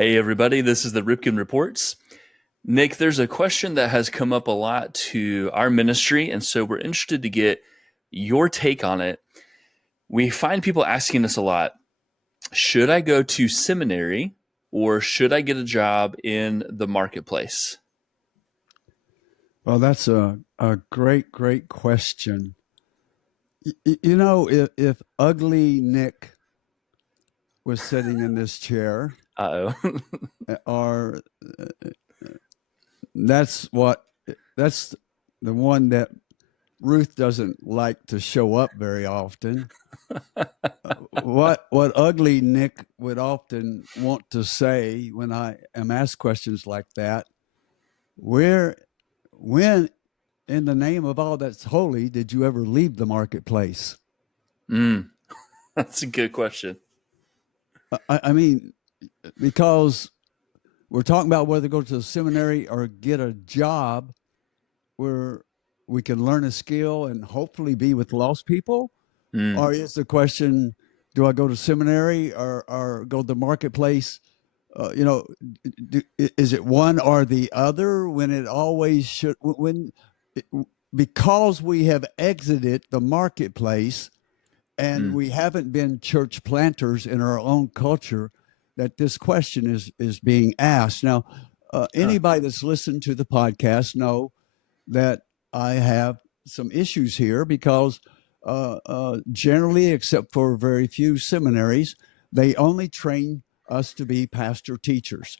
Hey, everybody, this is the Ripken Reports. Nik, there's a question that has come up a lot to our ministry, and so we're interested to get your take on it. We find people asking us a lot, should I go to seminary or should I get a job in the marketplace? Well, that's a great question. If ugly Nick was sitting in this chair, Uh-oh. or that's the one that Ruth doesn't like to show up very often. What ugly Nick would often want to say when I am asked questions like that, when in the name of all that's holy did you ever leave the marketplace? That's a good question. I mean, because we're talking about whether to go to the seminary or get a job where we can learn a skill and hopefully be with lost people. Or is the question, do I go to seminary or go to the marketplace? Is it one or the other when it always should, because we have exited the marketplace and we haven't been church planters in our own culture, that this question is being asked. Now, anybody that's listened to the podcast know that I have some issues here because generally, except for very few seminaries, they only train us to be pastor teachers.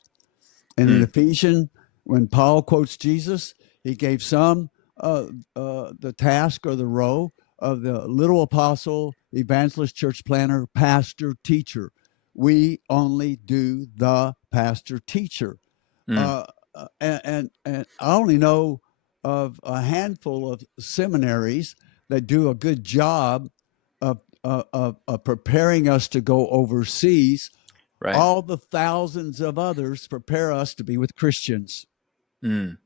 And in Ephesians, when Paul quotes Jesus, he gave some the task or the role of the little apostle, evangelist, church planter, pastor, teacher. We only do the pastor teacher. And I only know of a handful of seminaries that do a good job of preparing us to go overseas. Right. All the thousands of others prepare us to be with Christians. I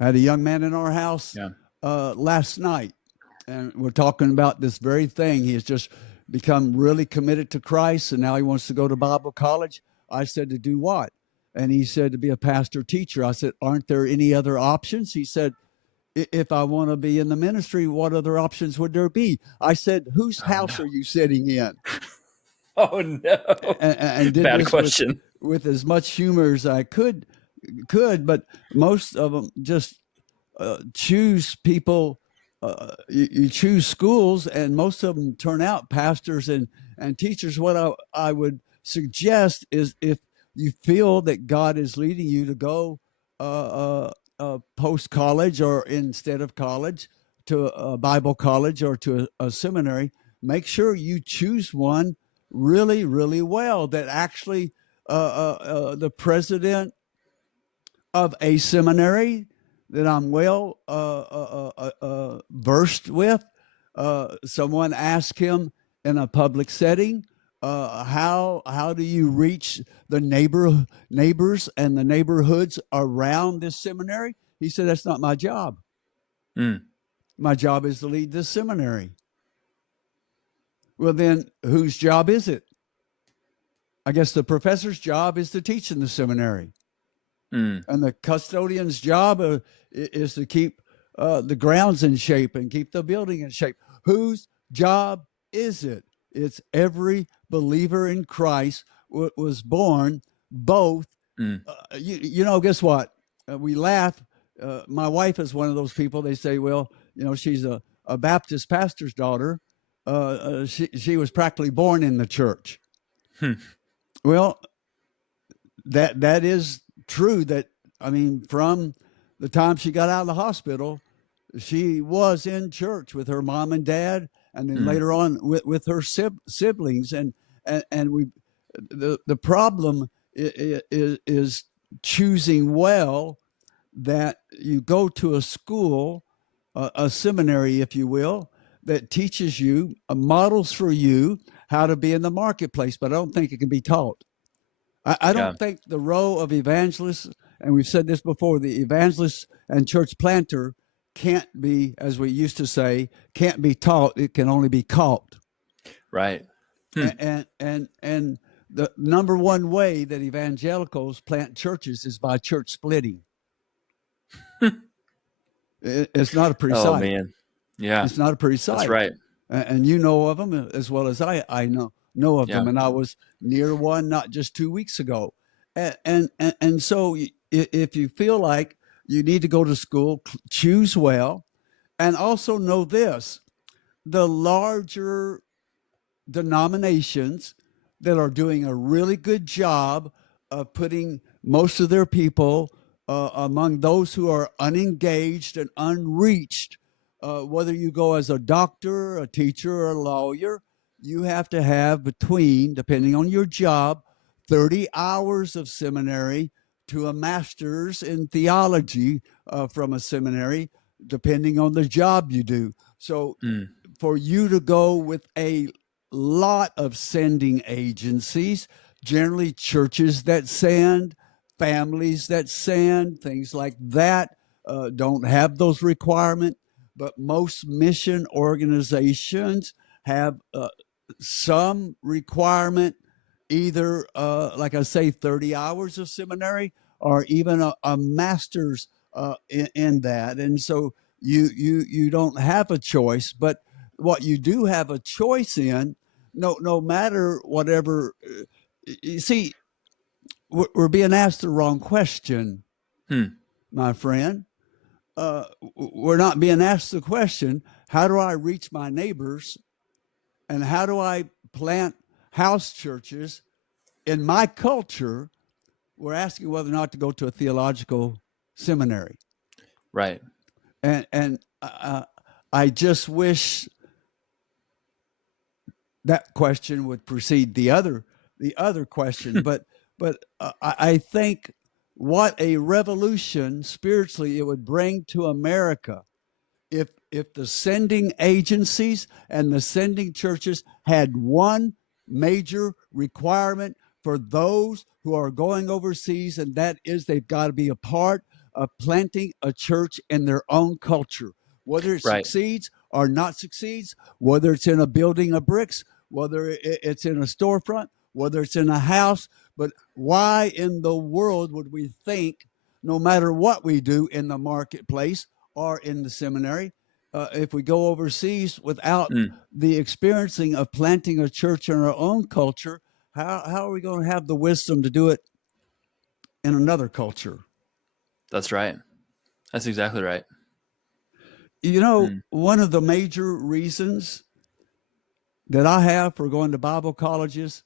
had a young man in our house last night, and we're talking about this very thing. He has just become really committed to Christ, and now he wants to go to Bible college. I said, to do what? And he said, to be a pastor teacher. I said, aren't there any other options? He said, if I want to be in the ministry, what other options would there be? I said, whose house are you sitting in? Oh, no. And did Bad this question. with as much humor as I could, but most of them just choose people. You choose schools, and most of them turn out pastors and teachers. What I would suggest is, if you feel that God is leading you to go post college or instead of college to a Bible college or to a seminary, make sure you choose one really, really well, that actually the president of a seminary that I'm well versed with, someone asked him in a public setting, how do you reach the neighbors and the neighborhoods around this seminary? He said, that's not my job. My job is to lead this seminary. Well, then whose job is it? I guess the professor's job is to teach in the seminary. And the custodian's job is to keep the grounds in shape and keep the building in shape. Whose job is it? It's every believer in Christ was born both. Guess what? We laugh. My wife is one of those people. They say, well, she's a Baptist pastor's daughter. She was practically born in the church. Well, that is true. That, I mean, from the time she got out of the hospital, she was in church with her mom and dad, and then later on with her siblings. And we, the problem is choosing well, that you go to a school, a seminary, if you will, that teaches you, models for you how to be in the marketplace. But I don't think it can be taught. I don't think the role of evangelists, and we've said this before, the evangelist and church planter can't be, as we used to say, can't be taught. It can only be caught. Right. And the number one way that evangelicals plant churches is by church splitting. It's not a pretty Oh sight. man. Yeah, It's not a pretty that's sight. right. And you know of them as well as I know of Yeah. them. And I was near one not just 2 weeks ago. And so if you feel like you need to go to school, choose well, and also know this: the larger denominations that are doing a really good job of putting most of their people among those who are unengaged and unreached. Whether you go as a doctor, a teacher, or a lawyer, you have to have between, depending on your job, 30 hours of seminary to a master's in theology from a seminary, depending on the job you do. So Mm, for you to go with a lot of sending agencies, generally churches that send, families that send, things like that, don't have those requirements. But most mission organizations have some requirement, either, like I say, 30 hours of seminary or even a master's in that. And so you don't have a choice, but what you do have a choice in, no matter whatever. You see, we're being asked the wrong question, hmm. my friend. We're not being asked the question, how do I reach my neighbors and how do I plant house churches in my culture? We're asking whether or not to go to a theological seminary. Right. And I just wish that question would precede the other question. But I think what a revolution spiritually it would bring to America if the sending agencies and the sending churches had one major requirement for those who are going overseas, and that is they've got to be a part of planting a church in their own culture, whether it Right. succeeds or not succeeds, whether it's in a building of bricks, whether it's in a storefront, whether it's in a house. But why in the world would we think, no matter what we do in the marketplace or in the seminary, if we go overseas without Mm, the experiencing of planting a church in our own culture, how are we going to have the wisdom to do it in another culture? that's right. That's exactly right. Mm, One of the major reasons that I have for going to Bible colleges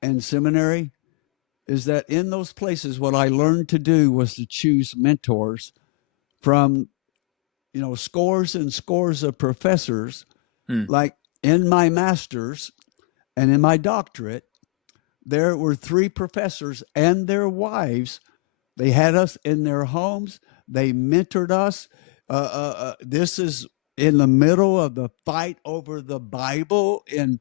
and seminary is that in those places, what I learned to do was to choose mentors from, scores and scores of professors. mm, Like in my master's and in my doctorate, there were three professors and their wives. They had us in their homes. They mentored us. This is in the middle of the fight over the Bible in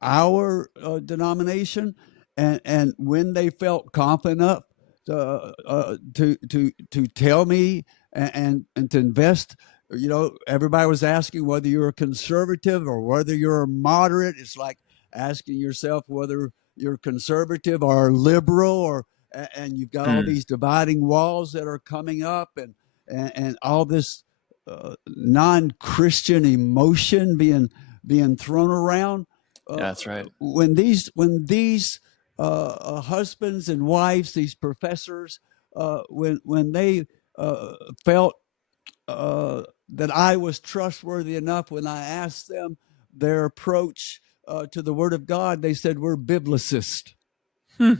our denomination, and when they felt confident enough to tell me and to invest. Everybody was asking whether you're a conservative or whether you're a moderate. It's like asking yourself whether you're conservative or liberal, and you've got all mm. these dividing walls that are coming up, and all this non-Christian emotion being thrown around. Yeah, that's right. When these husbands and wives, these professors, when they felt that I was trustworthy enough, when I asked them their approach to the Word of God, they said we're biblicists. Hmm.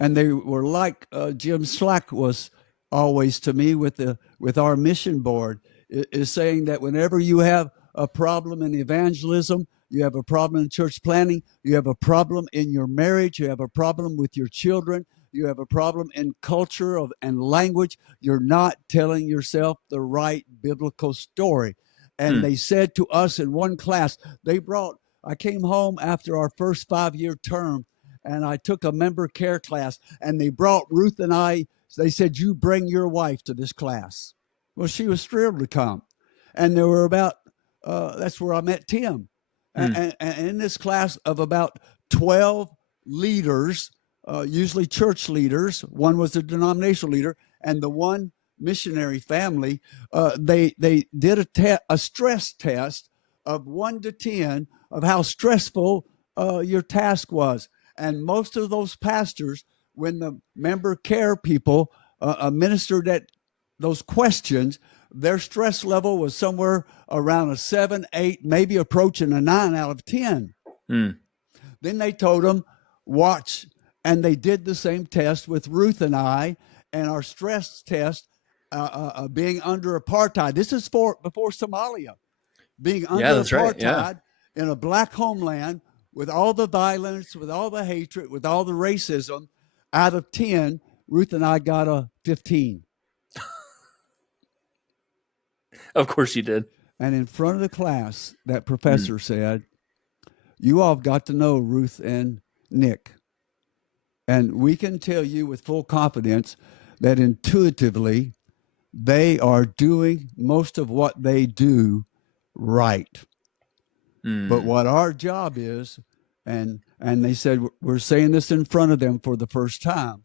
And they were like Jim Slack was always to me with our mission board, is saying that whenever you have a problem in evangelism, you have a problem in church planning, you have a problem in your marriage, you have a problem with your children, you have a problem in culture and language, you're not telling yourself the right biblical story. And Hmm. they said to us in one class, I came home after our first 5-year term, and I took a member care class, and they brought Ruth and I. They said, you bring your wife to this class. Well, she was thrilled to come. And there were that's where I met Tim. Hmm. And in this class of about 12 leaders, usually church leaders. One was a denominational leader, and the one missionary family. They did a stress test of 1 to 10 of how stressful your task was. And most of those pastors, when the member care people ministered at those questions, their stress level was somewhere around a 7, 8, maybe approaching a 9 out of 10. Mm. Then they told them, watch. And they did the same test with Ruth and I, and our stress test being under apartheid. This is before Somalia. Being under That's right. Yeah. apartheid in a black homeland with all the violence, with all the hatred, with all the racism, out of 10, Ruth and I got a 15. Of course you did. And in front of the class, that professor said, you all have got to know Ruth and Nik. And we can tell you with full confidence that intuitively they are doing most of what they do right. But what our job is, and they said, we're saying this in front of them for the first time,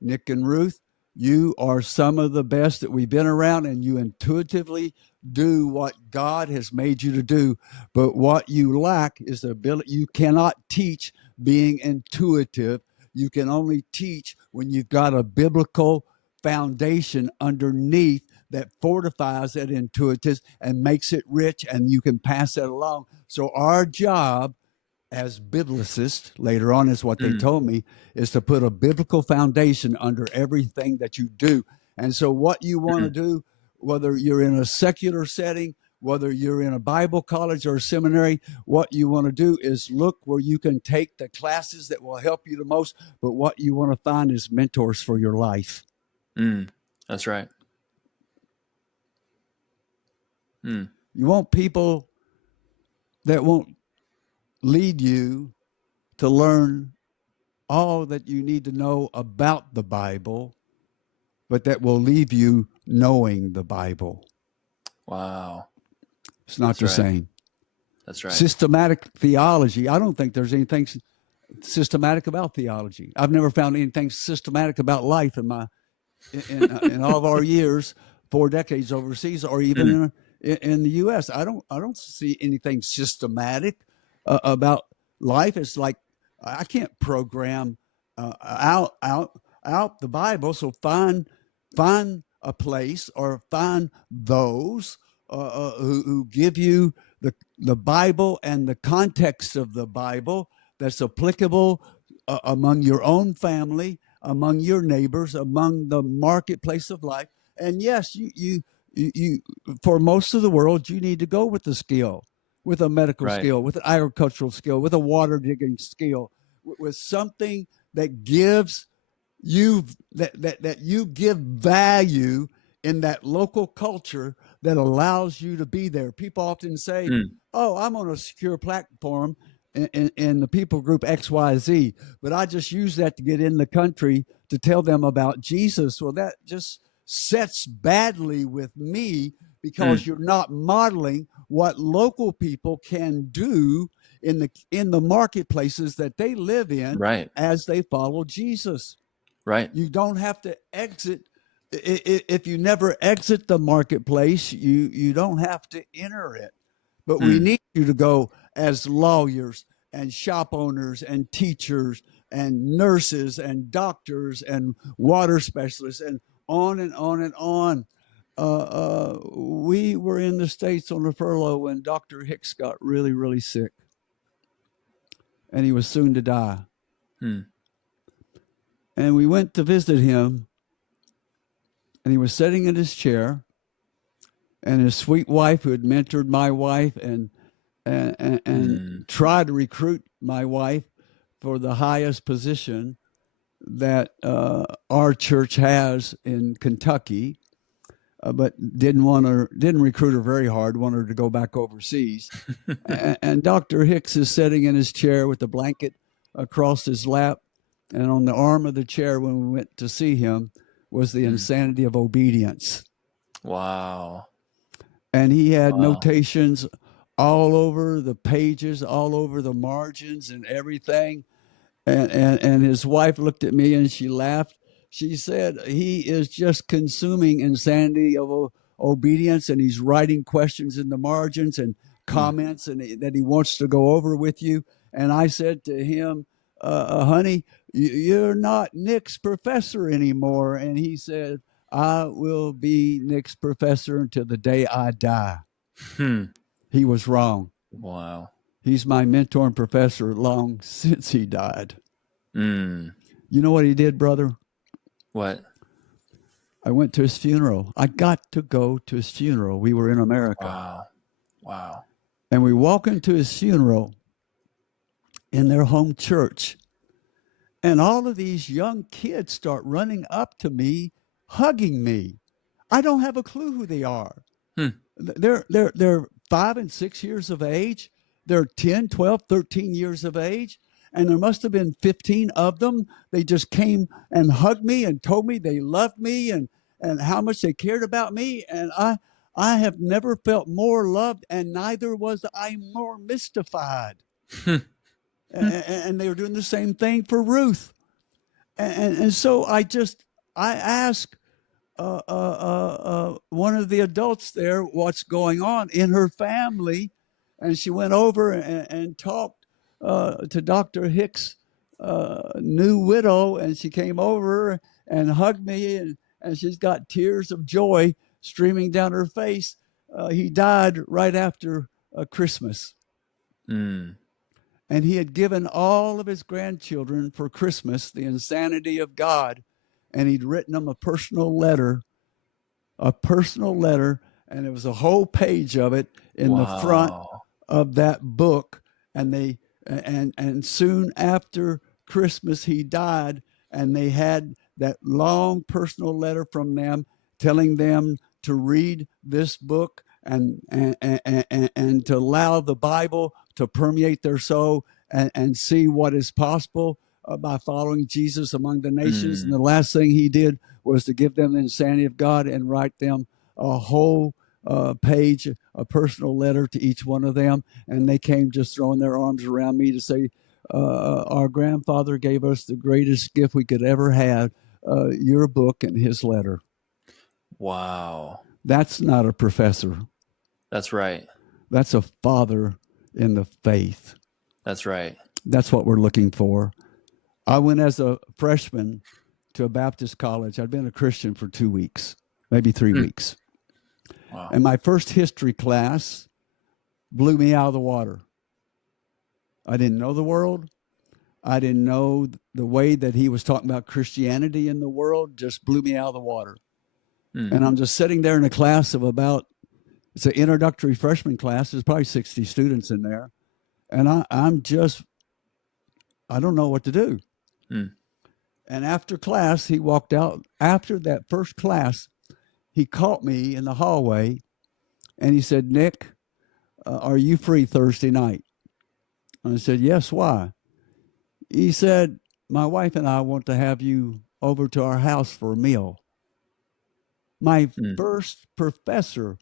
Nik and Ruth, you are some of the best that we've been around, and you intuitively do what God has made you to do. But what you lack is the ability. You cannot teach being intuitive. You can only teach when you've got a biblical foundation underneath that fortifies that intuitive and makes it rich, and you can pass that along. So our job as biblicists, later on is what they told me, is to put a biblical foundation under everything that you do. And so what you want to do, whether you're in a secular setting, whether you're in a Bible college or a seminary, what you want to do is look where you can take the classes that will help you the most, but what you want to find is mentors for your life. That's right. You want people that won't lead you to learn all that you need to know about the Bible, but that will leave you knowing the Bible. Wow. It's not the same. That's right. Systematic theology. I don't think there's anything systematic about theology. I've never found anything systematic about life in all of our years, 4 decades overseas, or even in the U.S. I don't see anything systematic about life. It's like I can't program out the Bible. So find a place or find those who give you the Bible and the context of the Bible that's applicable among your own family, among your neighbors, among the marketplace of life. And yes, you for most of the world, you need to go with the skill, with a medical skill, with an agricultural skill, with a water digging skill, with something that gives you that you give value in that local culture that allows you to be there. People often say, oh, I'm on a secure platform in the people group XYZ, but I just use that to get in the country to tell them about Jesus. Well, that just sets badly with me because you're not modeling what local people can do in the marketplaces that they live in as they follow Jesus. Right. You don't have to exit. If you never exit the marketplace, you don't have to enter it. But we need you to go as lawyers and shop owners and teachers and nurses and doctors and water specialists and on and on and on. We were in the States on a furlough when Dr. Hicks got really, really sick. And he was soon to die. And we went to visit him. And he was sitting in his chair. And his sweet wife, who had mentored my wife and tried to recruit my wife for the highest position that our church has in Kentucky, but didn't recruit her very hard, wanted her to go back overseas. and Dr. Hicks is sitting in his chair with a blanket across his lap, and on the arm of the chair when we went to see him was the insanity of obedience. Wow. And he had notations all over the pages, all over the margins and everything. And his wife looked at me and she laughed. She said, he is just consuming insanity of obedience, and he's writing questions in the margins and Mm. comments that he wants to go over with you. And I said to him, honey, you're not Nick's professor anymore. And he said, I will be Nick's professor until the day I die. Hmm. He was wrong. Wow. He's my mentor and professor long since he died. Mm. You know what he did, brother? What? I went to his funeral. I got to go to his funeral. We were in America. Wow. Wow. And we walk into his funeral in their home church. And all of these young kids start running up to me, hugging me. I don't have a clue who they are. Hmm. They're 5 and 6 years of age. They're 10, 12, 13 years of age. And there must have been 15 of them. They just came and hugged me and told me they loved me and how much they cared about me. And I have never felt more loved, and neither was I more mystified. And they were doing the same thing for Ruth. And so I asked one of the adults there what's going on in her family, and she went over and talked to Dr. Hicks' new widow, and she came over and hugged me, and she's got tears of joy streaming down her face. He died right after Christmas. Mm. And he had given all of his grandchildren for Christmas the insanity of God, and he'd written them a personal letter, and it was a whole page of it in the front of that book. And they and soon after Christmas he died, and they had that long personal letter from them telling them to read this book and to allow the Bible to permeate their soul and see what is possible by following Jesus among the nations. And the last thing he did was to give them the insanity of God and write them a whole page, a personal letter to each one of them. And they came just throwing their arms around me to say, our grandfather gave us the greatest gift we could ever have, your book and his letter. Wow. That's not a professor. That's right. That's a father in the faith. That's right. That's what we're looking for. I went as a freshman to a Baptist college. I'd been a Christian for 2 weeks, maybe 3 weeks. Wow. And my first history class blew me out of the water. I didn't know the world. I didn't know the way that he was talking about Christianity in the world, just blew me out of the water. And I'm just sitting there in a class of it's an introductory freshman class. There's probably 60 students in there. And I don't know what to do. And after class, he walked out. After that first class, he caught me in the hallway and he said, Nick, are you free Thursday night? And I said, yes, why? He said, my wife and I want to have you over to our house for a meal. My first professor.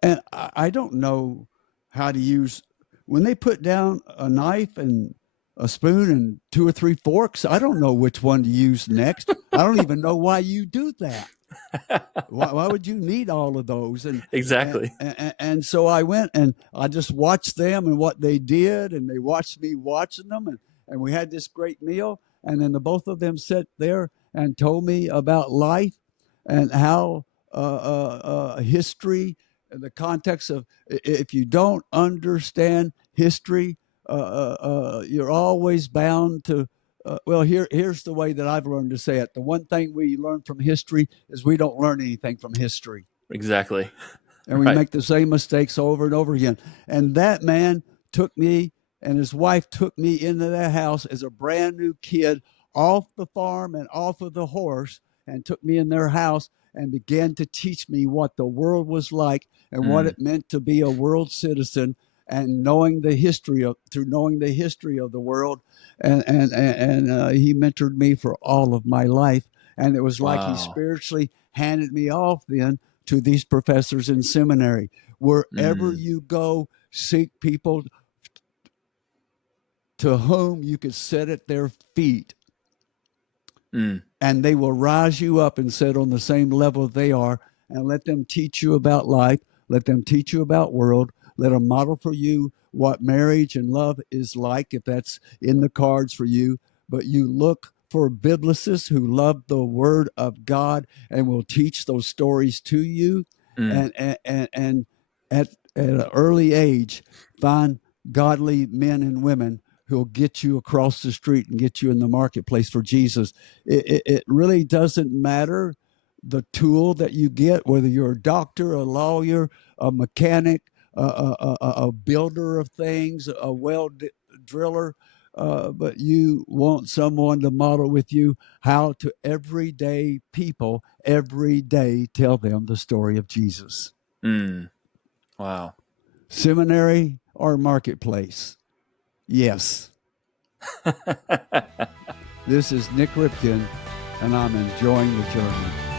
And I don't know how to use, when they put down a knife and a spoon and 2 or 3 forks, I don't know which one to use next. I don't even know why you do that. Why would you need all of those? And exactly. And so I went and I just watched them and what they did, and they watched me watching them, and we had this great meal. And then the both of them sat there and told me about life and how history, the context of, if you don't understand history, you're always bound to. Here's the way that I've learned to say it. The one thing we learn from history is we don't learn anything from history. Exactly. And we make the same mistakes over and over again. And that man took me, and his wife took me into that house as a brand new kid off the farm and off of the horse, and took me in their house and began to teach me what the world was like and what it meant to be a world citizen, and knowing the history of the world. And he mentored me for all of my life. And it was like he spiritually handed me off then to these professors in seminary. Wherever you go, seek people to whom you could sit at their feet, and they will rise you up and sit on the same level they are, and let them teach you about life, let them teach you about world, let them model for you what marriage and love is like, if that's in the cards for you. But you look for biblicists who love the word of God and will teach those stories to you, and at an early age find godly men and women who'll get you across the street and get you in the marketplace for Jesus. It really doesn't matter the tool that you get, whether you're a doctor, a lawyer, a mechanic, a builder of things, a well driller, but you want someone to model with you how to everyday people every day tell them the story of Jesus. Wow. Seminary or marketplace? Yes. This is Nik Ripken, and I'm enjoying the journey.